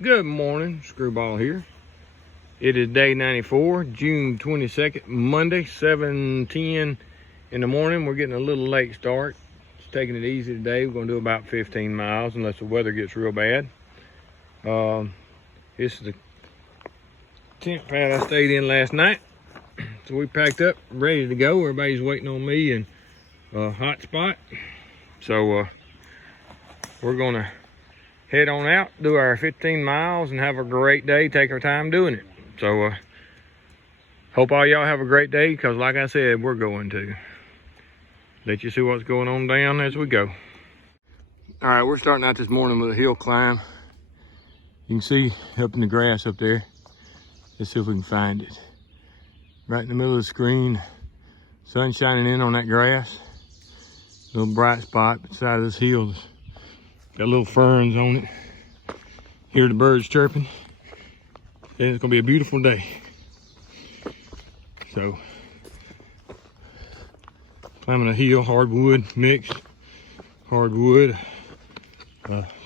Good morning, Screwball here. It is day 94, June 22nd, Monday, 7:10 in the morning. We're getting a little late start. Just taking it easy today. We're going to do about 15 miles unless the weather gets real bad. This is the tent pad I stayed in last night. So we packed up, ready to go. Everybody's waiting on me in a hot spot. So we're going to head on out, do our 15 miles, and have a great day. Take our time doing it. So hope all y'all have a great day, because like I said, we're going to let you see what's going on down as we go. All right, we're starting out this morning with a hill climb. You can see up in the grass up there. Let's see if we can find it. Right in the middle of the screen, sun shining in on that grass. Little bright spot beside this hill. Got little ferns on it. Hear the birds chirping. And it's gonna be a beautiful day. So, climbing a hill, hardwood mix. Hardwood,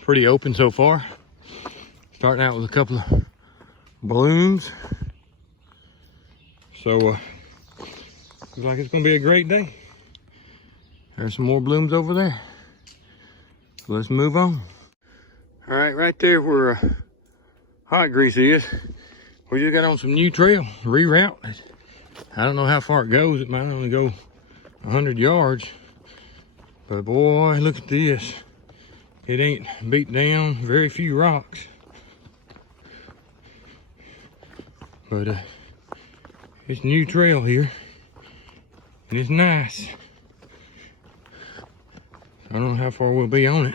pretty open so far. Starting out with a couple of balloons. So, looks like it's gonna be a great day. There's some more blooms over there. So let's move on. All right, right there where hot grease is, we just got on some new trail, reroute. I don't know how far it goes. It might only go 100 yards. But boy, look at this. It ain't beat down, very few rocks. But it's new trail here, and it's nice. I don't know how far we'll be on it,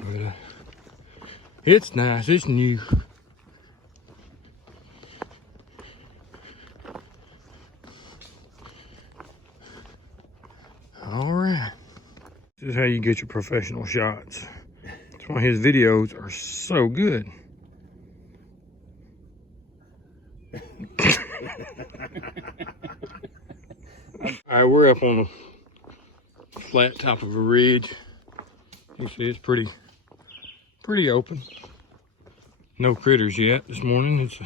but it's nice, it's new. All right, this is how you get your professional shots. That's why his videos are so good. All right, we're up on the flat top of a ridge. You see it's pretty open. No critters yet this morning. It's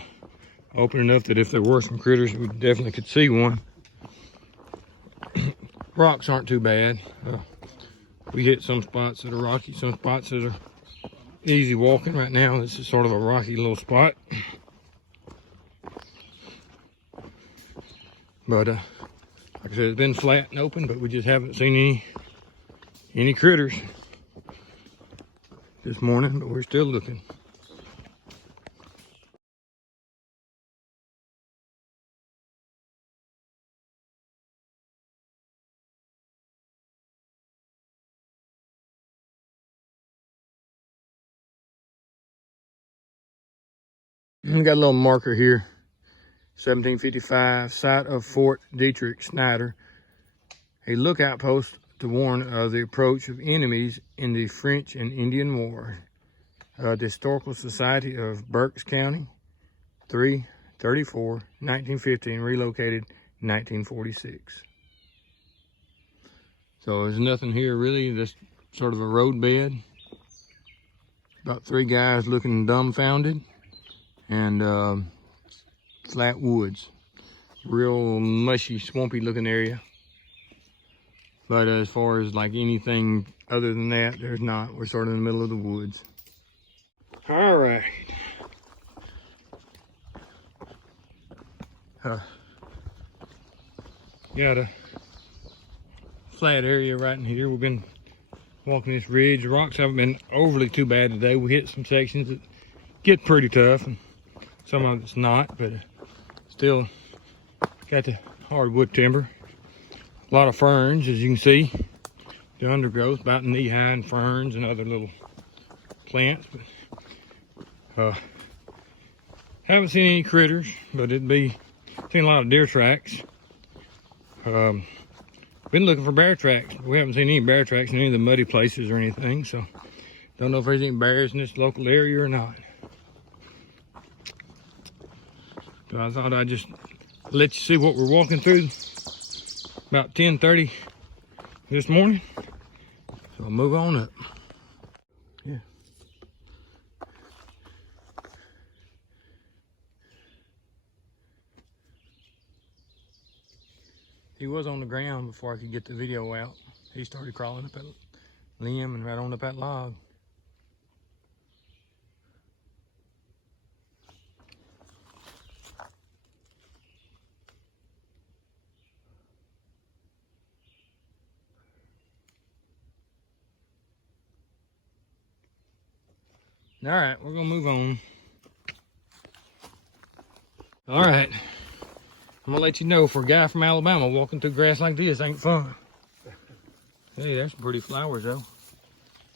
open enough that if there were some critters, we definitely could see one. Rocks aren't too bad. We hit some spots that are rocky, some spots that are easy walking. Right now this is sort of a rocky little spot, but like I said, it's been flat and open, but we just haven't seen any critters this morning, but we're still looking. We got a little marker here, 1755, site of Fort Dietrich Snyder, a lookout post to warn of the approach of enemies in the French and Indian War. The Historical Society of Berks County, 3/34/1915, relocated 1946. So there's nothing here really, just sort of a road bed. About 3 guys looking dumbfounded, and flat woods. Real mushy, swampy looking area. But as far as like anything other than that, there's not. We're sort of in the middle of the woods. All right. Got a flat area right in here. We've been walking this ridge. The rocks haven't been overly too bad today. We hit some sections that get pretty tough, and some of it's not, but still got the hardwood timber. A lot of ferns, as you can see. The undergrowth about knee-high, and ferns and other little plants. But haven't seen any critters, but seen a lot of deer tracks. Been looking for bear tracks. We haven't seen any bear tracks in any of the muddy places or anything, so don't know if there's any bears in this local area or not. So I thought I'd just let you see what we're walking through. About 10:30 this morning. So I'll move on up. Yeah. He was on the ground before I could get the video out. He started crawling up that limb and right on up that log. All right, we're gonna move on. All right, I'm gonna let you know, for a guy from Alabama, walking through grass like this ain't fun. Hey, there's some pretty flowers though.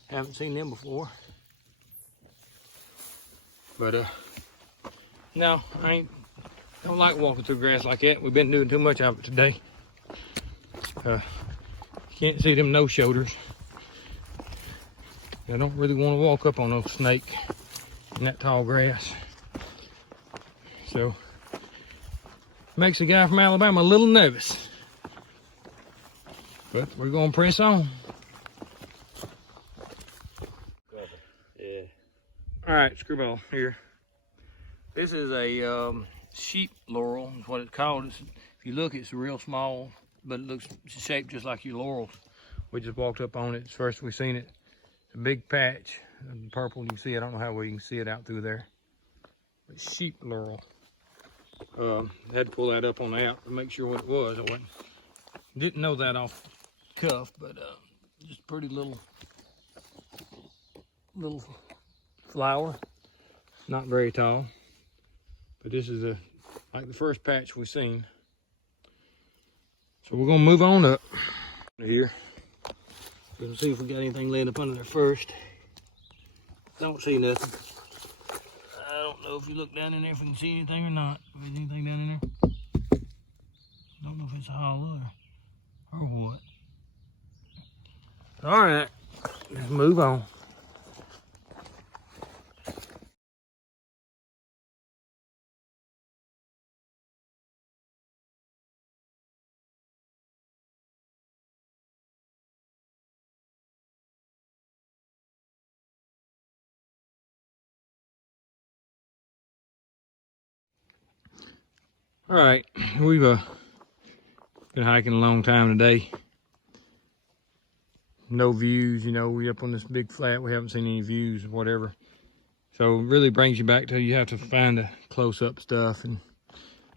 Haven't seen them before. But no, don't like walking through grass like that. We've been doing too much of it today. Can't see them no shoulders. I don't really want to walk up on no snake in that tall grass. So makes a guy from Alabama a little nervous. But we're gonna press on. Yeah. All right, screwball here. This is a sheep laurel, is what it's called. If you look, it's real small, but it looks shaped just like your laurels. We just walked up on it. It's first we seen it. It's a big patch of purple. You can see it. I don't know how well you can see it out through there. But sheep laurel. Had to pull that up on the app to make sure what it was. I didn't know that off the cuff, but just pretty little flower. Not very tall. But this is like the first patch we've seen. So we're gonna move on up here. We'll see if we got anything laying up under there first. Don't see nothing. I don't know if you look down in there if we can see anything or not. If there's anything down in there. Don't know if it's hollow or what. All right, let's move on. All right, we've been hiking a long time today. No views, you know, we up on this big flat. We haven't seen any views or whatever. So it really brings you back to, you have to find the close-up stuff, and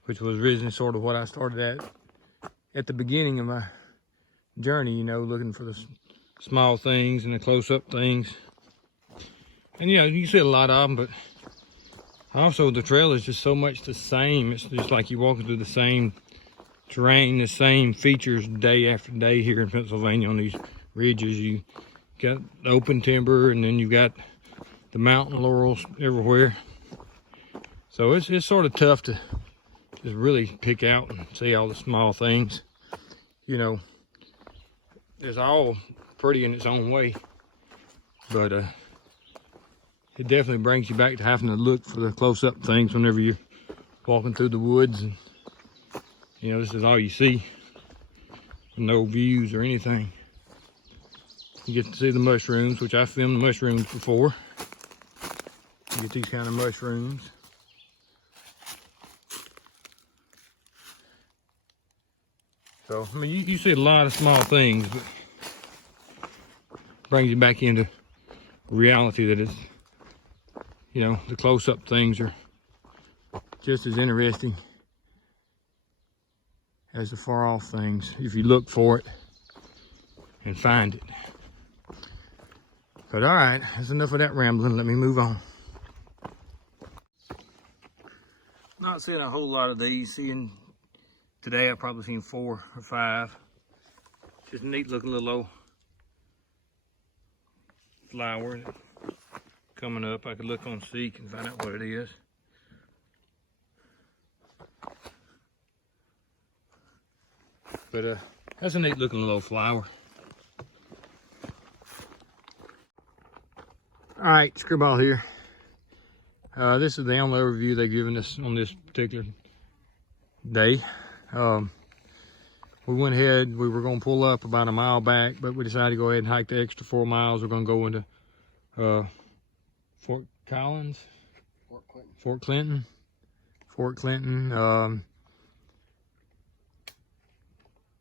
which was originally sort of what I started at the beginning of my journey, you know, looking for the small things and the close-up things. And yeah, you see a lot of them, but also the trail is just so much the same. It's just like you're walking through the same terrain, the same features day after day here in Pennsylvania on these ridges. You got open timber, and then you've got the mountain laurels everywhere. So it's sort of tough to just really pick out and see all the small things. You know, it's all pretty in its own way, but it definitely brings you back to having to look for the close-up things whenever you're walking through the woods, and you know, this is all you see, no views or anything. You get to see the mushrooms, which I filmed the mushrooms before. You get these kind of mushrooms. So, I mean, you see a lot of small things, but brings you back into reality that it's, you know, the close-up things are just as interesting as the far-off things if you look for it and find it. But all right, that's enough of that rambling. Let me move on. Not seeing a whole lot of these. Seeing today, I've probably seen 4 or 5. Just a neat looking little old flower coming up. I could look on Seek and find out what it is. But that's a neat looking little flower. All right, screwball here. This is the only overview they've given us on this particular day. We went ahead, we were gonna pull up about a mile back, but we decided to go ahead and hike the extra 4 miles. We're gonna go into Fort Clinton.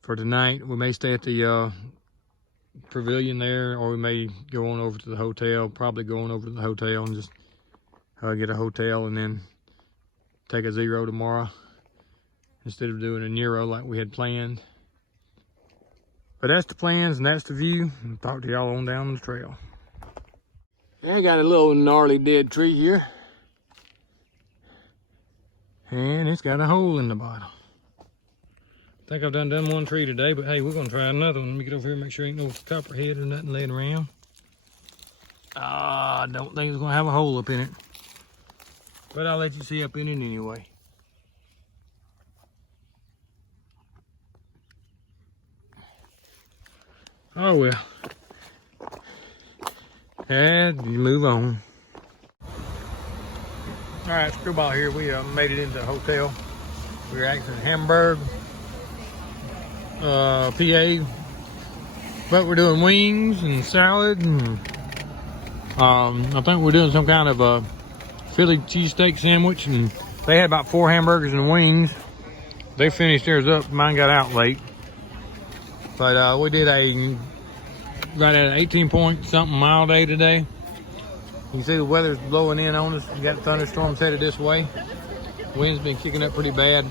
For for tonight. We may stay at the pavilion there, or we may go on over to the hotel. Probably going over to the hotel and just get a hotel and then take a zero tomorrow instead of doing a Nero like we had planned. But that's the plans and that's the view. I'll talk to y'all on down the trail. I got a little gnarly dead tree here. And it's got a hole in the bottom. I think I've done one tree today, but hey, we're gonna try another one. Let me get over here and make sure ain't no copperhead or nothing laying around. I don't think it's gonna have a hole up in it. But I'll let you see up in it anyway. Oh well. And you move on. All right, Screwball here. We made it into the hotel. We're actually in Hamburg, PA. But we're doing wings and salad, and I think we're doing some kind of a Philly cheesesteak sandwich. And they had about 4 hamburgers and wings. They finished theirs up. Mine got out late. But we did right at an 18-point-something mile day today. You can see the weather's blowing in on us. We got thunderstorms headed this way. Wind's been kicking up pretty bad.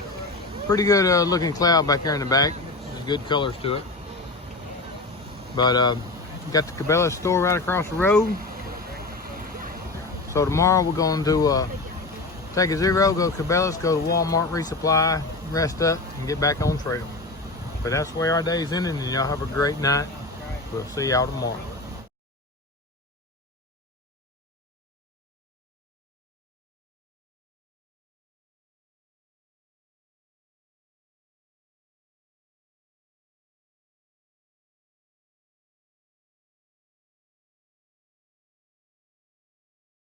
Pretty good looking cloud back there in the back. There's good colors to it. But got the Cabela's store right across the road. So tomorrow we're going to take a zero, go to Cabela's, go to Walmart, resupply, rest up, and get back on trail. But that's the way our day's ending, and y'all have a great night. We'll see y'all tomorrow.